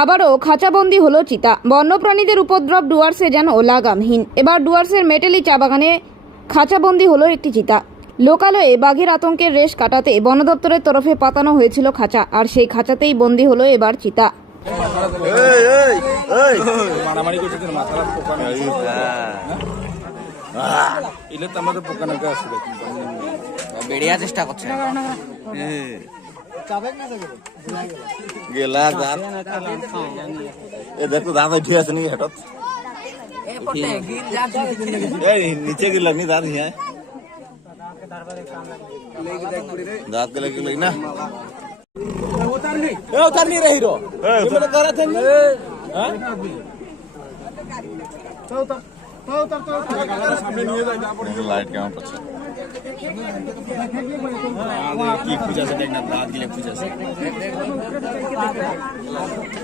আবারও খাঁচাবন্দি হলো চিতা। বন্যপ্রাণীদের উপদ্রব ডুয়ার্সে যেন লাগামহীন। এবার ডুয়ার্সের মেটেলি চা বাগানে খাঁচাবন্দি হলো একটি চিতা। লোকালয়ে বাঘের আতঙ্কের রেশ কাটাতে বন দপ্তরের তরফে পাতানো হয়েছিল খাঁচা, আর সেই খাঁচাতেই বন্দি হলো এবার চিতা। বেড়িয়া চেষ্টা করছে গেলা দাঁত এ দেখো দাঁত উঠে আছে নাকি হেটত এই নিচে গিয়ে লাগনি দাঁত হিয়া দাঁত के लगी ना उतर नहीं रही रो मेरे कर थे हां सामने নিয়ে যায় তারপরে লাইট কেমন পড়ছে কি পূজা আছে দেখ না দাঁত গিলে পূজা আছে